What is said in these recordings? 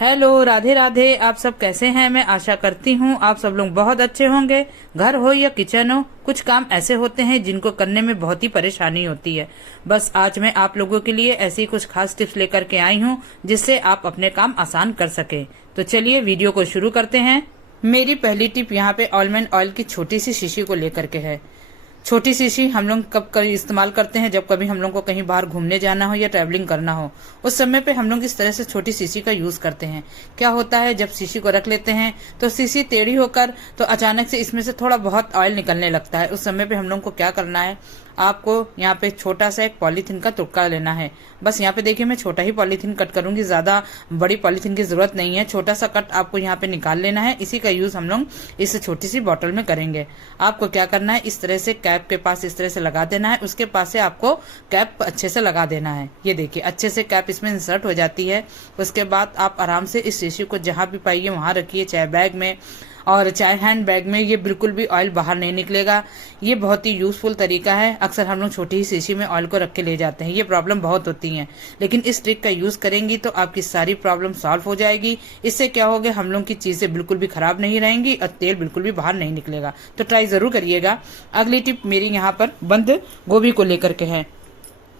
Hello, Radhe Radhe. आप सब कैसे हैं? मैं आशा करती हूँ आप सब लोग बहुत अच्छे होंगे। घर हो या किचन हो, कुछ काम ऐसे होते हैं जिनको करने में बहुत ही परेशानी होती है। बस आज मैं आप लोगों के लिए ऐसी कुछ खास टिप्स लेकर के आई हूँ जिससे आप अपने काम आसान कर सके। तो चलिए वीडियो को शुरू करते हैं। मेरी पहली टिप यहाँ पे आलमंड ऑयल की छोटी सी शीशी को लेकर के है। छोटी शीशी हम लोग कब कभी इस्तेमाल करते हैं, जब कभी हम लोग को कहीं बाहर घूमने जाना हो या ट्रैवलिंग करना हो, उस समय पे हम लोग इस तरह से छोटी शीशी का यूज करते हैं। क्या होता है, जब शीशी को रख लेते हैं तो शीशी टेढ़ी होकर तो अचानक से इसमें से थोड़ा बहुत ऑयल निकलने लगता है। उस समय पे हम लोग को क्या करना है, आपको यहाँ पे छोटा सा एक पॉलीथीन का टुकड़ा लेना है। बस यहाँ पे देखिए, मैं छोटा ही पॉलीथीन कट करूंगी, ज्यादा बड़ी पॉलीथीन की जरूरत नहीं है। छोटा सा कट आपको यहाँ पे निकाल लेना है। इसी का यूज हम लोग इस छोटी सी बॉटल में करेंगे। आपको क्या करना है, इस तरह से कैप के पास इस तरह से लगा देना है। उसके पास से आपको कैप अच्छे से लगा देना है। ये देखिए, अच्छे से कैप इसमें इंसर्ट हो जाती है। उसके बाद आप आराम से इस शीशी को जहां भी पाइए वहां रखिए, चाहे बैग में और चाहे हैंड बैग में। ये बिल्कुल भी ऑयल बाहर नहीं निकलेगा। ये बहुत ही यूजफुल तरीका है। अक्सर हम लोग छोटी ही शीशी में ऑयल को रख के ले जाते हैं, ये प्रॉब्लम बहुत होती है। लेकिन इस ट्रिक का यूज करेंगी तो आपकी सारी प्रॉब्लम सॉल्व हो जाएगी। इससे क्या होगा, हम लोग की चीजें बिल्कुल भी खराब नहीं रहेंगी और तेल बिल्कुल भी बाहर नहीं निकलेगा। तो ट्राई जरूर करिएगा। अगली टिप मेरी यहाँ पर बंद गोभी को लेकर के है।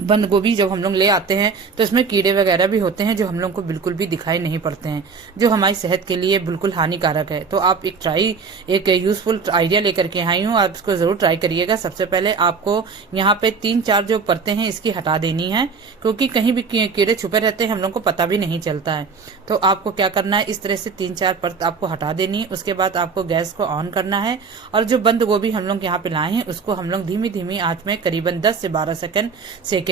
बंद गोभी जब हम लोग ले आते हैं तो इसमें कीड़े वगैरह भी होते हैं जो हम लोग को बिल्कुल भी दिखाई नहीं पड़ते हैं, जो हमारी सेहत के लिए बिल्कुल हानिकारक है। तो आप एक यूजफुल आइडिया लेकर के आई हूँ, आप इसको जरूर ट्राई करिएगा। सबसे पहले आपको यहाँ पे 3-4 जो परतें हैं इसकी हटा देनी है, क्योंकि कहीं भी कीड़े छुपे रहते हैं, हम लोग को पता भी नहीं चलता है। तो आपको क्या करना है, इस तरह से 3-4 परत आपको हटा देनी है। उसके बाद आपको गैस को ऑन करना है और जो बंद गोभी हम लोग यहाँ पे लाए हैं उसको हम लोग धीमी धीमी आंच में करीबन 10 से 12 सेकंड सेकेंगे।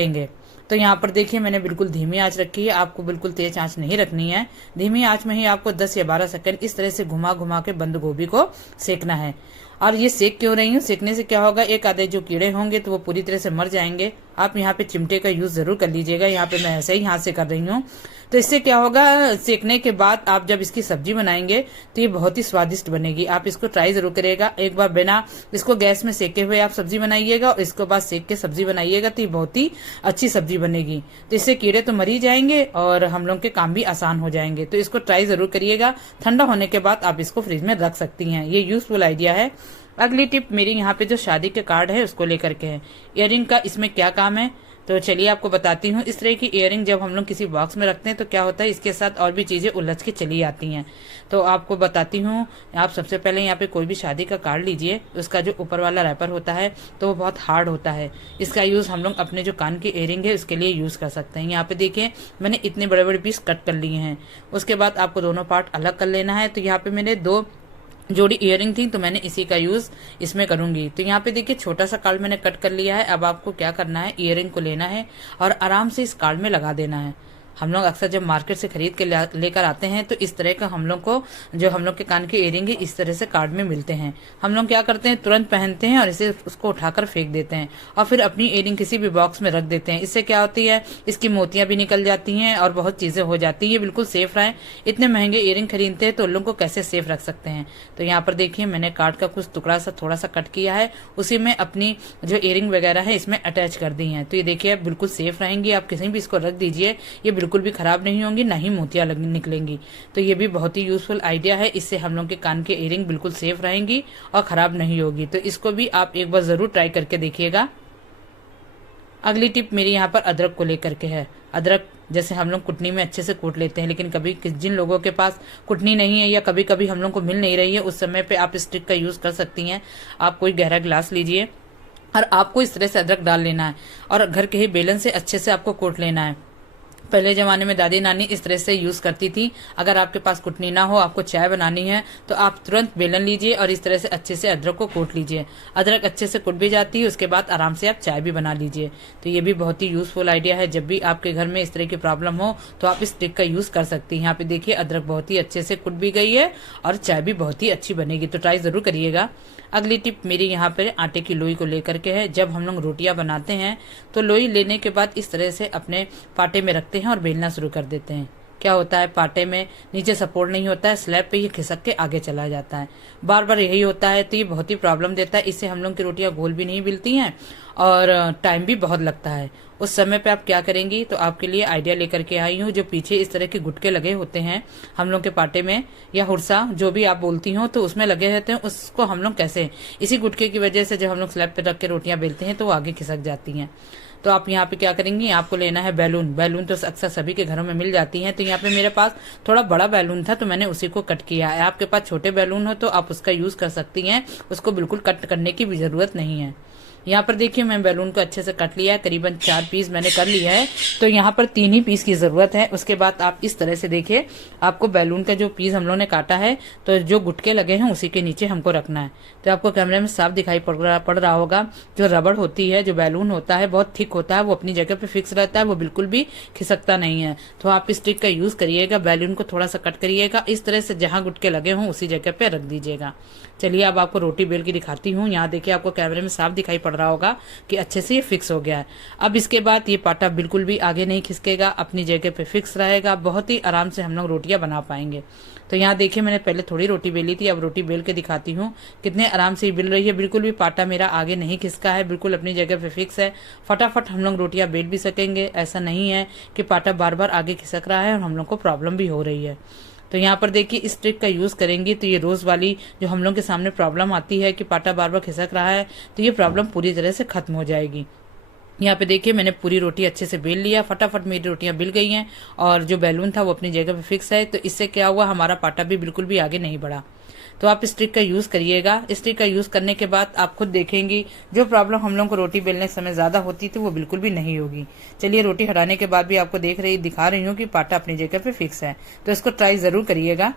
तो यहाँ पर देखिए, मैंने बिल्कुल धीमी आंच रखी है। आपको बिल्कुल तेज आंच नहीं रखनी है। धीमी आंच में ही आपको 10 या 12 सेकंड इस तरह से घुमा घुमा के बंद गोभी को सेकना है। और ये सेक क्यों रही हूँ, सेकने से क्या होगा, एक आधे जो कीड़े होंगे तो वो पूरी तरह से मर जाएंगे। आप यहाँ पे चिमटे का यूज जरूर कर लीजिएगा। यहाँ पे मैं ऐसे ही हाथ से कर रही हूँ। तो इससे क्या होगा, सेकने के बाद आप जब इसकी सब्जी बनाएंगे तो ये बहुत ही स्वादिष्ट बनेगी। आप इसको ट्राई जरूर करिएगा। एक बार बिना इसको गैस में सेके हुए आप सब्जी बनाइएगा और इसके बाद सेक के सब्जी बनाइएगा तो ये बहुत ही अच्छी सब्जी बनेगी। तो इससे कीड़े तो मर ही जाएंगे और हम लोग के काम भी आसान हो जाएंगे। तो इसको ट्राई जरूर करिएगा। ठंडा होने के बाद आप इसको फ्रिज में रख सकती हैं। ये यूजफुल आइडिया है। अगली टिप मेरी यहाँ पे जो शादी के कार्ड है उसको लेकर के है। इयररिंग का इसमें क्या काम है, तो चलिए आपको बताती हूँ। इस तरह की इयररिंग जब हम लोग किसी बॉक्स में रखते हैं तो क्या होता है, इसके साथ और भी चीजें उलझ के चली आती हैं। तो आपको बताती हूँ। आप सबसे पहले यहाँ पे कोई भी शादी का कार्ड लीजिए, उसका जो ऊपर वाला रैपर होता है तो वो बहुत हार्ड होता है। इसका यूज हम लोग अपने जो कान की इयररिंग है उसके लिए यूज कर सकते हैं। यहाँ पे देखिए, मैंने इतने बड़े बड़े पीस कट कर लिए हैं। उसके बाद आपको दोनों पार्ट अलग कर लेना है। तो यहाँ पे मैंने 2 जोड़ी इयररिंग थी तो मैंने इसी का यूज इसमें करूंगी। तो यहाँ पे देखिए, छोटा सा कार्ड मैंने कट कर लिया है। अब आपको क्या करना है, इयररिंग को लेना है और आराम से इस कार्ड में लगा देना है। हम लोग अक्सर जब मार्केट से खरीद के लेकर आते हैं तो इस तरह का हम लोग को जो हम लोग के कान के इयररिंग है इस तरह से कार्ड में मिलते हैं। हम लोग क्या करते हैं, तुरंत पहनते हैं और इसे उसको उठाकर फेंक देते हैं और फिर अपनी इयररिंग किसी भी बॉक्स में रख देते हैं। इससे क्या होती है, इसकी मोतियां भी निकल जाती हैं और बहुत चीजें हो जाती है। ये बिल्कुल सेफ रहे। इतने महंगे इयररिंग खरीदते हैं तो उन लोगों को कैसे सेफ रख सकते हैं। तो यहाँ पर देखिए, मैंने कार्ड का कुछ टुकड़ा सा थोड़ा सा कट किया है, उसी में अपनी जो इयररिंग वगैरह है इसमें अटैच कर दी है। तो ये देखिए, बिल्कुल सेफ रहेंगी। आप किसी भी इसको रख दीजिए, ये बिल्कुल भी खराब नहीं होंगी, ना ही मोतियां निकलेंगी। तो ये भी बहुत ही यूजफुल आइडिया है। इससे हम लोग के कान के इयररिंग बिल्कुल सेफ रहेंगी और खराब नहीं होगी। तो इसको भी आप एक बार जरूर ट्राई करके देखिएगा। अगली टिप मेरी यहाँ पर अदरक को लेकर के है। अदरक जैसे हम लोग कुटनी में अच्छे से कूट लेते हैं, लेकिन कभी जिन लोगों के पास कुटनी नहीं है या कभी कभी हम लोग को मिल नहीं रही है, उस समय पे आप इस ट्रिक का यूज कर सकती हैं। आप कोई गहरा गिलास लीजिए और आपको इस तरह से अदरक डाल लेना है और घर के ही बेलन से अच्छे से आपको कूट लेना है। पहले जमाने में दादी नानी इस तरह से यूज करती थी। अगर आपके पास कुटनी ना हो, आपको चाय बनानी है तो आप तुरंत बेलन लीजिए और इस तरह से अच्छे से अदरक को कूट लीजिए। अदरक अच्छे से कुट भी जाती है, उसके बाद आराम से आप चाय भी बना लीजिए। तो ये भी बहुत ही यूजफुल आइडिया है। जब भी आपके घर में इस तरह की प्रॉब्लम हो तो आप इस ट्रिक का यूज कर सकती हैं। यहाँ पे देखिए, अदरक बहुत ही अच्छे से कुट भी गई है और चाय भी बहुत ही अच्छी बनेगी। तो ट्राई जरूर करिएगा। अगली टिप मेरी यहाँ पे आटे की लोई को लेकर के है। जब हम लोग रोटियां बनाते हैं तो लोई लेने के बाद इस तरह से अपने पाटे में रखते हैं और बेलना शुरू कर देते हैं। क्या होता है, पाटे में नीचे सपोर्ट नहीं होता है, स्लैब पे ये खिसक के आगे चला जाता है। बार बार यही होता है तो ये बहुत ही प्रॉब्लम देता है। इससे हम लोग की रोटियां गोल भी नहीं मिलती हैं और टाइम भी बहुत लगता है। उस समय पे आप क्या करेंगी, तो आपके लिए आइडिया लेकर के आई हूँ। जो पीछे इस तरह के गुटके लगे होते हैं हम लोग के पाटे में, या हुरसा जो भी आप बोलती हो, तो उसमें लगे रहते हैं, उसको हम लोग कैसे, इसी गुटके की वजह से जब हम लोग स्लैब पे रख के रोटियां बेलते हैं तो वो आगे खिसक जाती हैं। तो आप यहाँ पे क्या करेंगी, आपको लेना है बैलून। बैलून तो अक्सर सभी के घरों में मिल जाती हैं। तो यहाँ पे मेरे पास थोड़ा बड़ा बैलून था तो मैंने उसी को कट किया है। आपके पास छोटे बैलून हो तो आप उसका यूज कर सकती हैं, उसको बिल्कुल कट करने की भी जरूरत नहीं है। यहाँ पर देखिए मैं बैलून को अच्छे से कट लिया है, करीबन 4 पीस मैंने कर लिया है। तो यहाँ पर 3 ही पीस की जरूरत है। उसके बाद आप इस तरह से देखिए, आपको बैलून का जो पीस हम लोगों ने काटा है, तो जो गुटके लगे हैं उसी के नीचे हमको रखना है। तो आपको कैमरे में साफ दिखाई पड़ रहा होगा, जो रबड़ होती है, जो बैलून होता है बहुत थिक होता है, वो अपनी जगह पे फिक्स रहता है, वो बिल्कुल भी खिसकता नहीं है। तो आप इस ट्रिक का यूज करिएगा, बैलून को थोड़ा सा कट करिएगा, इस तरह से जहां गुटके लगे हों उसी जगह पे रख दीजिएगा। चलिए अब आपको रोटी बेल की दिखाती हूँ। यहाँ देखिए आपको कैमरे में साफ दिखाई पड़ रहा होगा कि अच्छे से ये फिक्स हो गया है। अब इसके बाद ये पाटा बिल्कुल भी आगे नहीं खिसकेगा, अपनी जगह पे फिक्स रहेगा, बहुत ही आराम से हम लोग रोटियां बना पाएंगे। तो यहाँ देखिए मैंने पहले थोड़ी रोटी बेली थी, अब रोटी बेल के दिखाती हूँ कितने आराम से बेल रही है। बिल्कुल भी पाटा मेरा आगे नहीं खिसका है, बिल्कुल अपनी जगह पे फिक्स है। फटाफट हम लोग रोटियां बेल भी सकेंगे। ऐसा नहीं है कि पाटा बार बार आगे खिसक रहा है और हम लोग को प्रॉब्लम भी हो रही है। तो यहाँ पर देखिए इस ट्रिक का यूज करेंगी तो ये रोज वाली जो हम लोग के सामने प्रॉब्लम आती है कि पाटा बार बार खिसक रहा है, तो ये प्रॉब्लम पूरी तरह से खत्म हो जाएगी। यहाँ पे देखिए मैंने पूरी रोटी अच्छे से बेल लिया, फटाफट मेरी रोटियां बिल गई हैं और जो बैलून था वो अपनी जगह पे फिक्स है। तो इससे क्या हुआ, हमारा पाटा भी बिल्कुल भी आगे नहीं बढ़ा। तो आप इस ट्रिक का यूज करिएगा। इस ट्रिक का यूज करने के बाद आप खुद देखेंगी जो प्रॉब्लम हम लोग को रोटी बेलने समय ज्यादा होती थी वो बिल्कुल भी नहीं होगी। चलिए रोटी हटाने के बाद भी आपको दिखा रही हूँ कि पाटा अपनी जगह पे फिक्स है, तो इसको ट्राई जरूर करिएगा।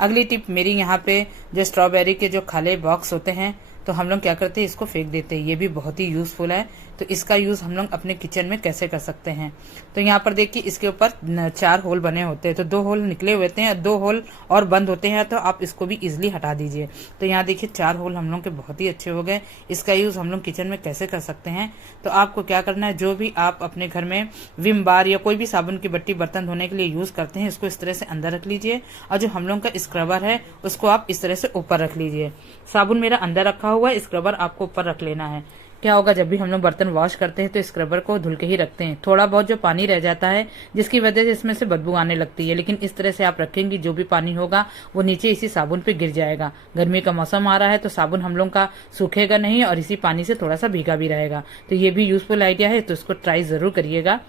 अगली टिप मेरी यहाँ पे जो स्ट्रॉबेरी के जो खाले बॉक्स होते हैं, तो हम लोग क्या करते हैं, इसको फेंक देते हैं। ये भी बहुत ही यूजफुल है। तो इसका यूज हम लोग अपने किचन में कैसे कर सकते हैं, तो यहाँ पर देखिए इसके ऊपर 4 होल बने होते हैं, तो 2 होल निकले हुए हैं, 2 होल और बंद होते हैं, तो आप इसको भी इजिली हटा दीजिए। तो यहाँ देखिए 4 होल हम लोग के बहुत ही अच्छे हो गए। इसका यूज हम लोग किचन में कैसे कर सकते हैं, तो आपको क्या करना है, जो भी आप अपने घर में विम बार या कोई भी साबुन की बट्टी बर्तन धोने के लिए यूज करते हैं, इसको इस तरह से अंदर रख लीजिए और जो हम लोग का स्क्रबर है उसको आप इस तरह से ऊपर रख लीजिए। साबुन मेरा अंदर रखा हुआ है, स्क्रबर आपको ऊपर रख लेना है। क्या होगा, जब भी हम लोग बर्तन वॉश करते हैं तो स्क्रबर को धुल के ही रखते हैं। थोड़ा बहुत जो पानी रह जाता है जिसकी वजह से इसमें से बदबू आने लगती है, लेकिन इस तरह से आप रखेंगी जो भी पानी होगा वो नीचे इसी साबुन पे गिर जाएगा। गर्मी का मौसम आ रहा है तो साबुन हम लोग का सूखेगा नहीं और इसी पानी से थोड़ा सा भीगा भी रहेगा। तो ये भी यूजफुल आइडिया है, तो इसको ट्राई जरूर करिएगा।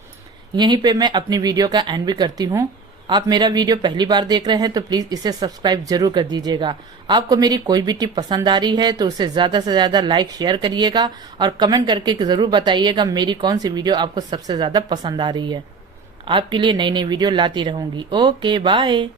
यहीं पे मैं अपनी वीडियो का एंड भी करती हूँ। आप मेरा वीडियो पहली बार देख रहे हैं तो प्लीज इसे सब्सक्राइब जरूर कर दीजिएगा। आपको मेरी कोई भी टिप पसंद आ रही है तो उसे ज्यादा से ज्यादा लाइक शेयर करिएगा और कमेंट करके जरूर बताइएगा मेरी कौन सी वीडियो आपको सबसे ज्यादा पसंद आ रही है। आपके लिए नई नई वीडियो लाती रहूंगी। Okay bye.